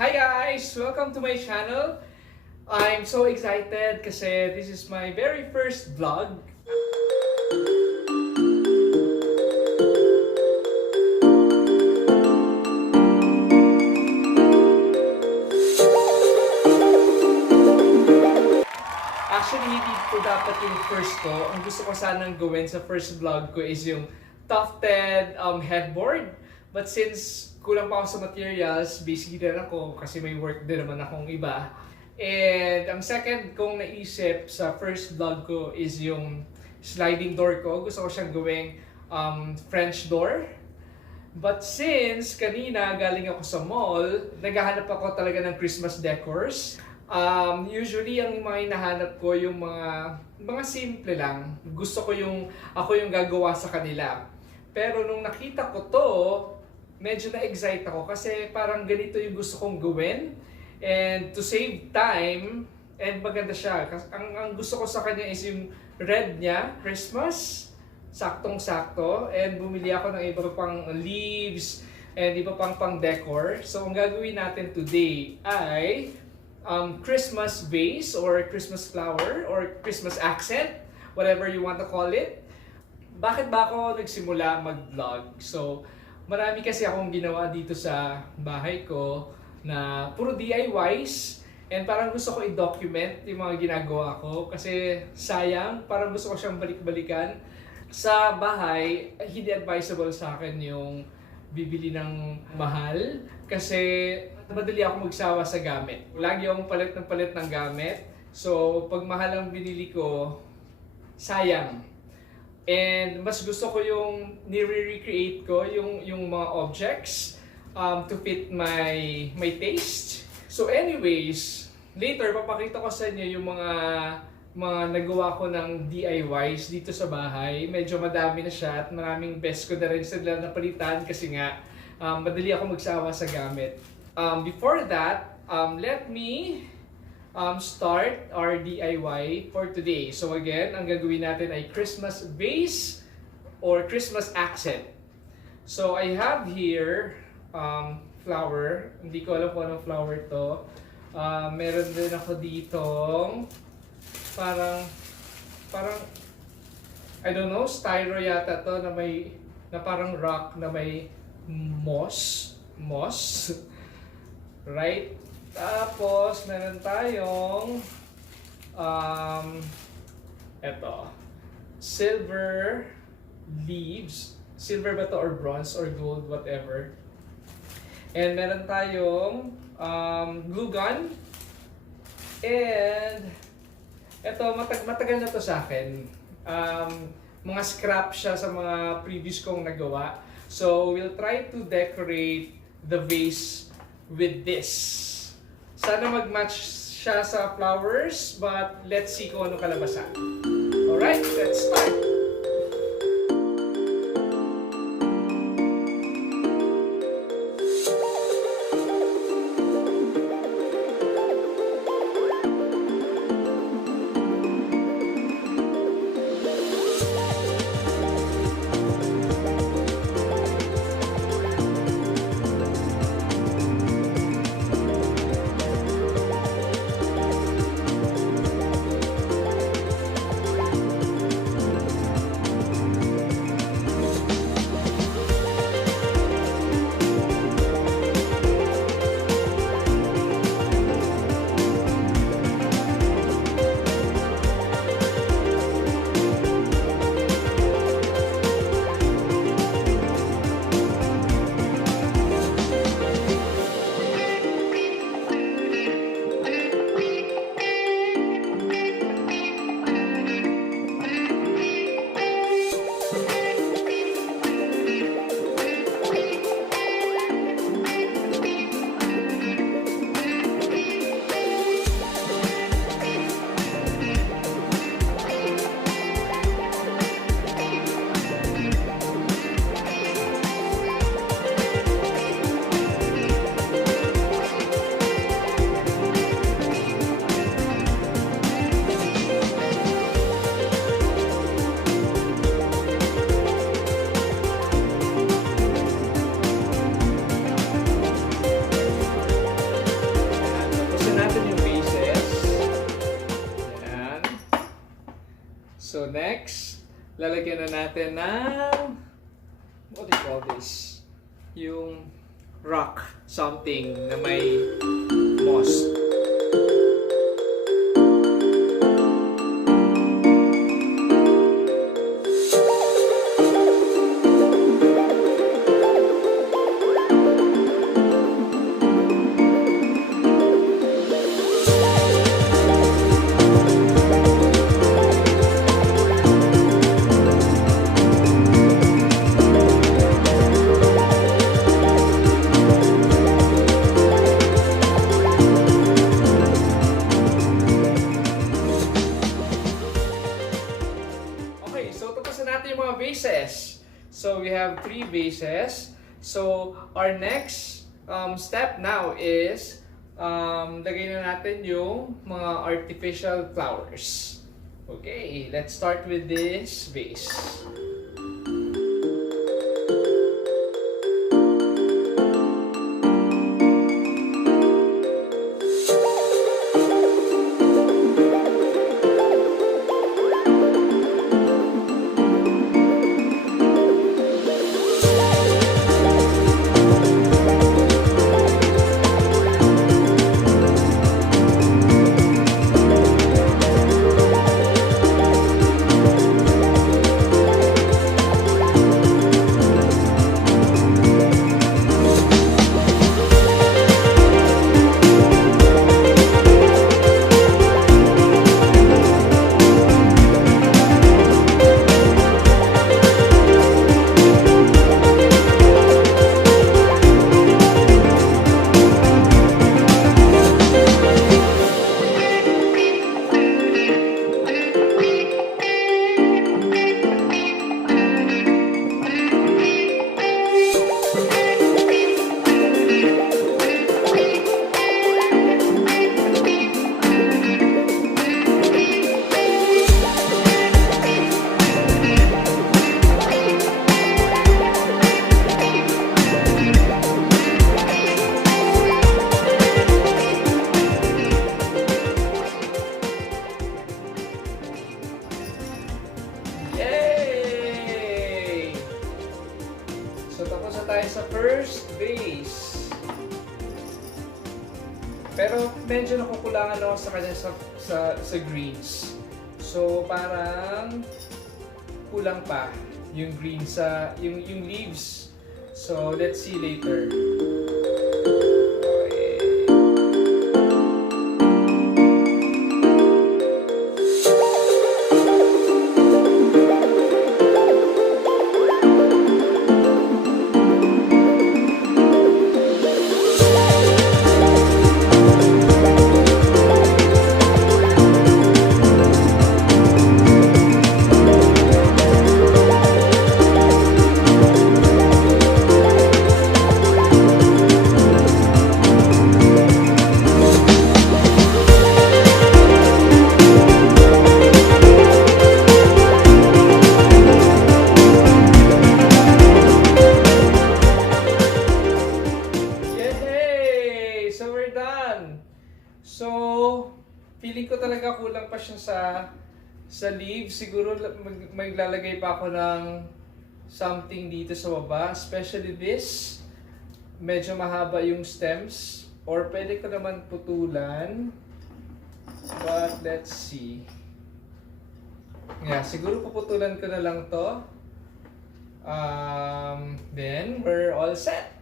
Hi guys! Welcome to my channel. I'm so excited kasi this is my very first vlog. Actually, hindi po dapat yung first ko. Ang gusto ko sanang gawin sa first vlog ko is yung tufted headboard. But since kulang pa ako sa materials, busy din ako kasi may work din naman akong iba. And ang second kong naisip sa first vlog ko is yung sliding door ko. Gusto ko siyang gawing French door. But since kanina galing ako sa mall, naghahanap ako talaga ng Christmas decors. Usually ang mga hinahanap ko yung mga simple lang. Gusto ko ako yung gagawa sa kanila. Pero nung nakita ko to, medyo na-excite ako kasi parang ganito yung gusto kong gawin. And to save time, and maganda siya. Ang gusto ko sa kanya is yung red niya, Christmas, saktong-sakto. And bumili ako ng iba pang leaves and iba pang decor. So ang gagawin natin today ay Christmas vase or Christmas flower or Christmas accent, whatever you want to call it. Bakit ba ako nagsimula mag-vlog? So, marami kasi akong ginawa dito sa bahay ko na puro DIYs and parang gusto ko i-document yung mga ginagawa ko kasi sayang, parang gusto ko siyang balik-balikan. Sa bahay, hindi advisable sa akin yung bibili ng mahal kasi madali ako magsawa sa gamit. Lagi akong palit ng gamit. So, pag mahal ang binili ko, sayang. And mas gusto ko yung nire-recreate ko yung mga objects to fit my taste. So anyways, later papakita ko sa inyo yung mga nagawa ko ng DIYs dito sa bahay. Medyo madami na siya at maraming best ko na rin sila napalitan kasi nga madali ako magsawa sa gamit. Before that, let me start our DIY for today. So again, ang gagawin natin ay Christmas vase or Christmas accent. So I have here flower. Hindi ko alam kung anong flower to. Meron din ako ditong parang I don't know, styro yata to na parang rock na may moss. Right? Tapos, meron tayong eto, silver leaves. Silver ba to or bronze or gold, whatever. And meron tayong glue gun. And eto, matagal na to sa akin. Mga scrap siya sa mga previous kong nagawa. So, we'll try to decorate the vase with this. Sana mag-match siya sa flowers, but let's see kung ano kalabasan. Alright, let's start! next, lalagyan na natin ng, what do you call this? Yung rock something na may moss. Vases. So we have 3 vases. So our next step now is lagay na natin yung mga artificial flowers. Okay, let's start with this vase. Tayo sa first base. Pero medyo nakukulangan ako sa kanya sa greens. So parang kulang pa yung green sa yung leaves. So let's see later. So, feeling ko talaga kulang pa siya sa leaves. Siguro maglalagay pa ako ng something dito sa baba. Especially this. Medyo mahaba yung stems. Or pwede ko naman putulan. But let's see. Yeah, siguro puputulan ko na lang to. Then, we're all set.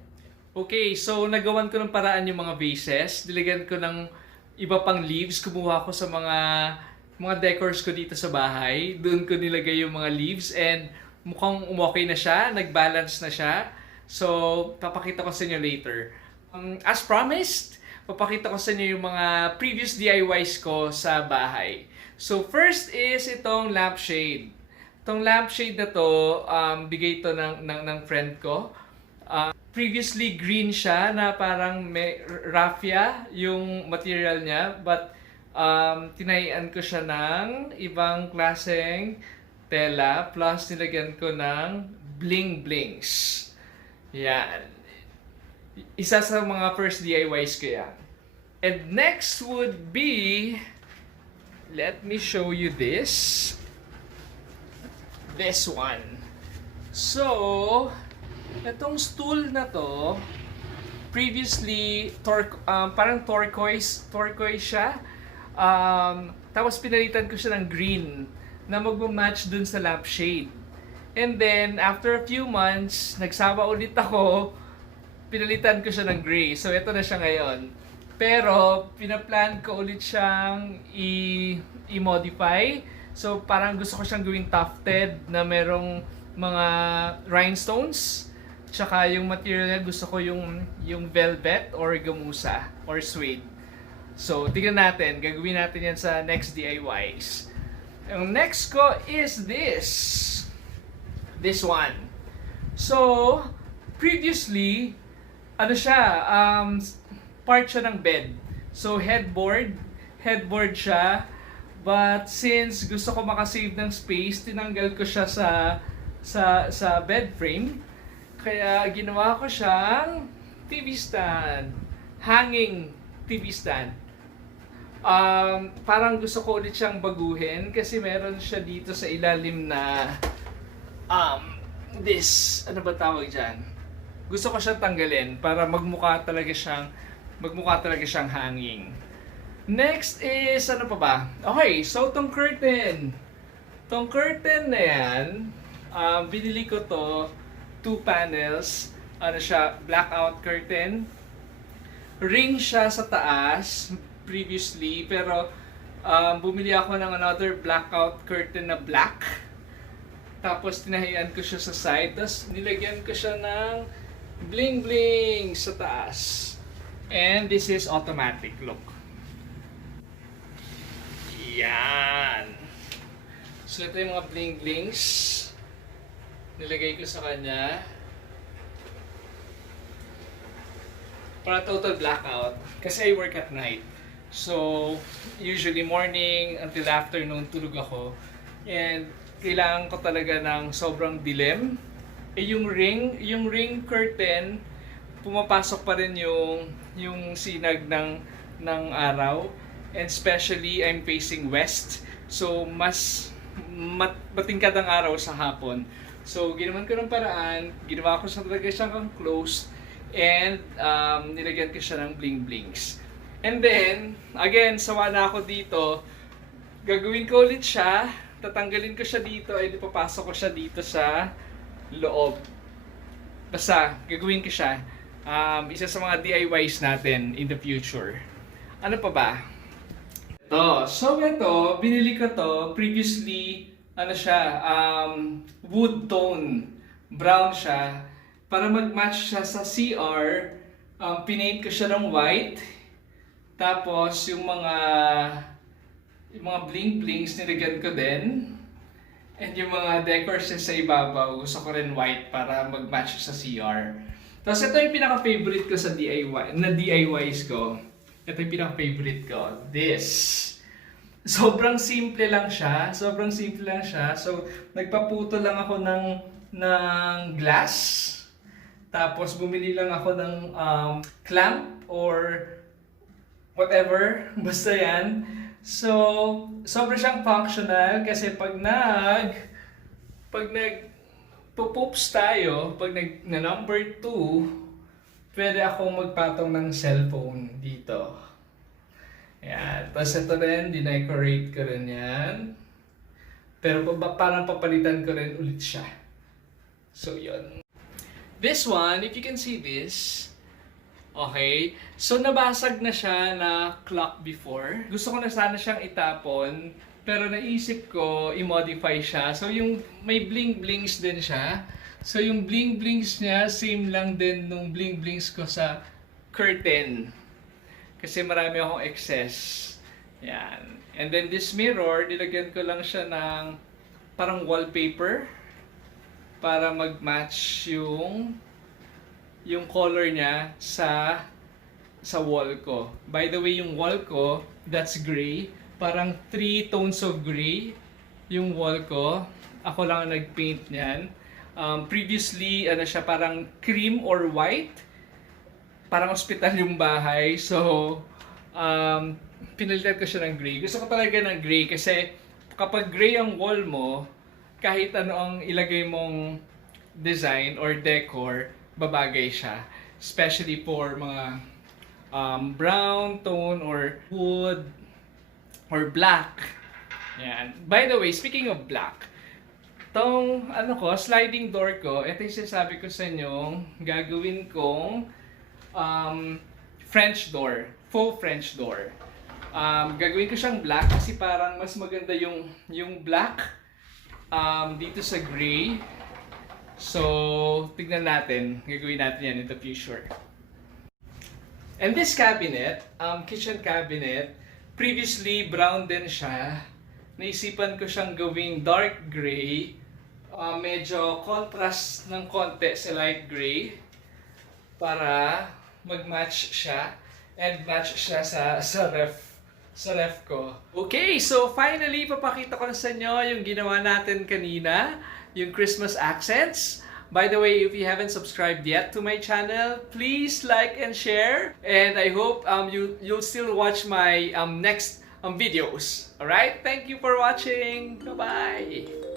Okay, so nagawan ko ng paraan yung mga vases. Nilagyan ko ng iba pang leaves. Kumuha ko sa mga decors ko dito sa bahay. Doon ko nilagay yung mga leaves and mukhang umokay na siya. Nag-balance na siya. So, papakita ko sa inyo later. As promised, papakita ko sa inyo yung mga previous DIYs ko sa bahay. So, first is itong lampshade. Itong lampshade na to, bigay ito ng friend ko. Previously green siya na parang may raffia yung material niya, but tinaian ko siya ng ibang klaseng tela plus nilagyan ko ng bling blings. Yan. Isa sa mga first DIYs ko yan. And next would be, let me show you this. this one. So, itong stool na to, previously, parang turquoise siya. Tapos pinalitan ko siya ng green na magmamatch dun sa lampshade. And then, after a few months, nagsama ulit ako, pinalitan ko siya ng gray. So, ito na siya ngayon. Pero, pinaplan ko ulit siyang i-modify. So, parang gusto ko siyang gawing tufted na merong mga rhinestones. Tsaka yung material niya, gusto ko yung velvet or gamusa or suede. So, tignan natin. Gagawin natin yan sa next DIYs. Ang next ko is this. This one. So, previously, ano siya, part siya ng bed. So, headboard siya. But since gusto ko makasave ng space, tinanggal ko siya sa bed frame. Kaya ginawa ko siyang TV stand. Hanging TV stand. Parang gusto ko ulit siyang baguhin kasi meron siya dito sa ilalim na ano ba tawag dyan? Gusto ko siyang tanggalin para magmukha talaga siyang hanging. Next is, ano pa ba? Okay, so tong curtain. Tong curtain na yan, binili ko to, 2 panels. Ano siya, blackout curtain. Ring siya sa taas, previously, pero bumili ako ng another blackout curtain na black. Tapos tinahian ko siya sa side, tapos nilagyan ko siya ng bling bling sa taas. And this is automatic, look. Yan. So ito yung mga bling blings. Nilagay ko sa kanya. Para total blackout. Kasi I work at night. So, usually morning until afternoon tulog ako. And kailangan ko talaga ng sobrang dilim. Yung ring curtain, pumapasok pa rin yung sinag ng araw. And especially, I'm facing west. So, mas matingkad ang araw sa hapon. So, ginawan ko ng paraan. Ginawa ko sa talaga siyang closed. And nilagyan ko siya ng bling blings. And then, again, sawa na ako dito. Gagawin ko ulit siya. Tatanggalin ko siya dito. Ay, papasok ko siya dito sa loob. Basta, gagawin ko siya. Isa sa mga DIYs natin in the future. Ano pa ba? So ito, binili ko to. Previously, ano siya, wood tone. Brown siya. Para mag-match siya sa CR, pinaint ko siya ng white. Tapos, yung mga bling-blings nilagyan ko din. And yung mga decors niya sa ibabaw, gusto ko rin white para mag-match sa CR. Tapos, ito yung pinaka-favorite ko sa DIYs ko. Ito yung pinaka-favorite ko. This. Sobrang simple lang siya. So, nagpaputo lang ako ng glass. Tapos, bumili lang ako ng clamp or whatever, basta yan. So, sobrang siyang functional kasi pag nag-poops tayo, pag na number 2, pwede akong magpatong ng cellphone dito. Yan. Tapos ito rin, dinecorate ko rin yan. Pero parang papalitan ko rin ulit siya. So, yun. This one, if you can see this, okay, so nabasag na siya na clock before. Gusto ko na sana siyang itapon, pero naisip ko i-modify siya. So yung may bling-blings din siya. So yung bling-blings niya, same lang din nung bling-blings ko sa curtain. Kasi marami akong excess. Yan. And then this mirror, nilagyan ko lang siya ng parang wallpaper para mag-match yung color niya sa wall ko. By the way, yung wall ko, that's gray. Parang 3 tones of gray yung wall ko. Ako lang ang nag-paint niyan. Previously, ano siya, parang cream or white. Parang hospital yung bahay. So, pinalitan ko siya ng gray. Gusto ko talaga ng gray kasi kapag gray ang wall mo, kahit ano ang ilagay mong design or decor, babagay siya. Especially for mga brown tone or wood or black. Yan. By the way, speaking of black, tong sliding door ko, ito yung sinasabi ko sa inyo, gagawin kong French door, faux French door. Gagawin ko siyang black kasi parang mas maganda yung black dito sa gray. So, tignan natin. Gagawin natin yan in the future. And this cabinet, kitchen cabinet, previously brown din siya. Naisipan ko siyang gawing dark gray. Medyo contrast ng konti sa light gray para mag-match siya and match siya sa ref ko. Okay, so finally papakita ko na sa inyo yung ginawa natin kanina, yung Christmas accents. By the way, if you haven't subscribed yet to my channel, please like and share. And I hope you'll still watch my next videos. Alright? Thank you for watching. Bye-bye!